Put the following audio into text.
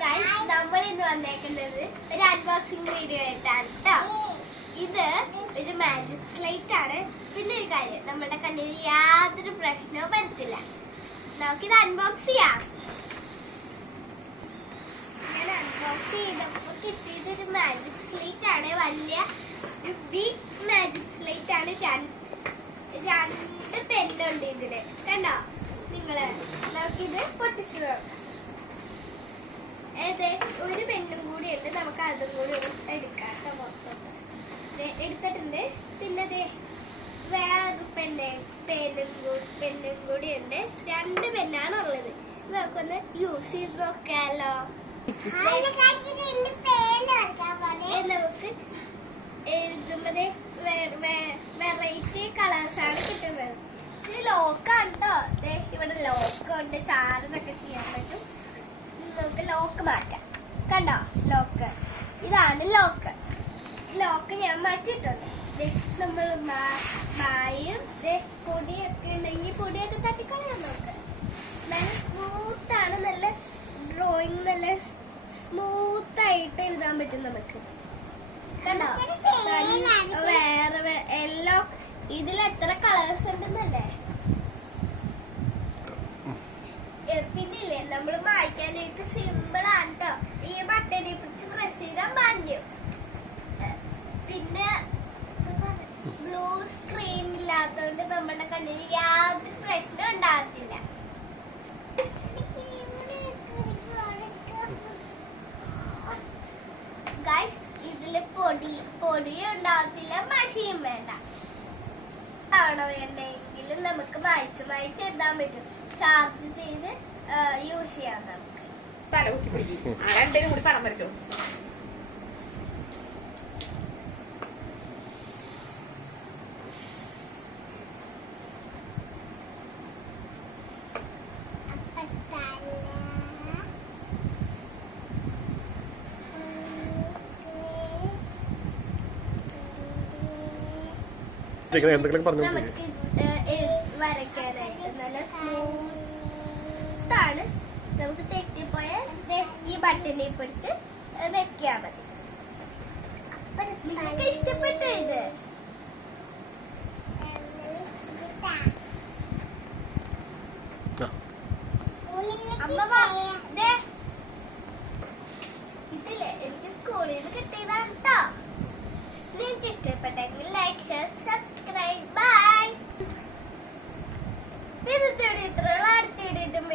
നമ്മൾ ഇന്ന് വന്നേക്കുന്നത് ഒരു അൺബോക്സിംഗ് വീഡിയോ ആയിട്ടാണ് കേട്ടോ. ഇത് ഒരു മാജിക് സ്ലേറ്റ് ആണ്. പിന്നെ ഒരു കാര്യം, നമ്മുടെ കണ്ണിന് യാതൊരു പ്രശ്നവും വരത്തില്ല. നമുക്കിത് അൺബോക്സ് ചെയ്യാം. ഞാൻ അൺബോക്സ് ചെയ്തപ്പോ കിട്ടിയത് ഒരു മാജിക് സ്ലേറ്റ് ആണ്. വലിയ ഒരു ബിഗ് മാജിക് സ്ലേറ്റ് ആണ്. രണ്ട് പെണ്ണുണ്ട് ഇതിന്, കണ്ടോ നിങ്ങള്. നമുക്കിത് പൊട്ടിച്ചു നോക്കാം. ഒരു പെണ്ണും കൂടി ഉണ്ട്, നമുക്ക് അതും കൂടി എടുക്കാം. എടുത്തിട്ടുണ്ട്. പിന്നെ വേറൊരു പെണ്ണും കൂടി ഉണ്ട്. രണ്ട് പെണ്ണാണ് ഉള്ളത്. നമുക്കൊന്ന് യൂസ് ചെയ്ത് നോക്കാലോ. നമുക്ക് എഴുതുമ്പോ വെറൈറ്റി കളേഴ്സാണ് കിട്ടുന്നത്. ഇത് ലോക്കാണ് കേട്ടോ. ഇവിടെ ലോക്കുണ്ട്, ചാർജൊക്കെ ചെയ്യാൻ പറ്റും. നമുക്ക് ലോക്ക് മാറ്റാം. കണ്ടോ ലോക്ക്, ഇതാണ് ലോക്ക്. ലോക്ക് ഞാൻ മാറ്റിയിട്ടുണ്ട്. നമ്മൾ മായും പൊടിയൊക്കെ ഉണ്ടെങ്കിൽ പൊടിയൊക്കെ തട്ടിക്കളയാം. നമുക്ക് നല്ല സ്മൂത്താണ്. നല്ല ഡ്രോയിങ് നല്ല സ്മൂത്ത് ആയിട്ട് എഴുതാൻ പറ്റും നമുക്ക്. കണ്ടോ വേറെ എല്ലോ. ഇതിൽ എത്ര കളേഴ്സ് ഉണ്ടെന്നല്ലേ. പിന്നില്ലേ നമ്മൾ മായ്ക്കാനായിട്ട് സിമ്പിൾ ആണ് കേട്ടോ. ഈ ബട്ടനെ പിടിച്ച് പ്രസ് ചെയ്താൽ മാഞ്ഞു. പിന്നെ ബ്ലൂ സ്ക്രീൻ ഇല്ലാത്തതുകൊണ്ട് നമ്മുടെ കണ്ണിന് യാതൊരു പ്രശ്നം ഉണ്ടാകത്തില്ല. ഗൈസ്, ഇതില് പൊടിയും ഉണ്ടാകത്തില്ല, മഷിയും വേണ്ട. ആണോ വേണ്ടെങ്കിലും നമുക്ക് മായ്ച്ച് എഴുതാൻ പറ്റും. ചാർജ് ചെയ്ത് യൂസ് ചെയ്യാം നമുക്ക്. തലകുത്തി പിടിക്കും. രണ്ടേരും കൂടി പടം വരച്ചോ. നമുക്ക് വരയ്ക്കാനായിട്ട് നല്ല സ്മൂത്താണ്. നമുക്ക് തെറ്റിപ്പോയ ഈ ബട്ടണിൽ പിടിച്ച് വെക്കാ മതി. നിങ്ങൾക്ക് ഇഷ്ടപ്പെട്ടു ഇത്? ഇതില്ലേ എനിക്ക് സ്കൂളിൽ നിന്ന് കിട്ടിയതാണ് കേട്ടോ. നിങ്ങൾക്ക് ഇഷ്ടപ്പെട്ടെങ്കിൽ ലൈക്ക്, ഷെയർ, സബ്സ്ക്രൈബ്. ബൈ. അടുത്ത വീഡിയോ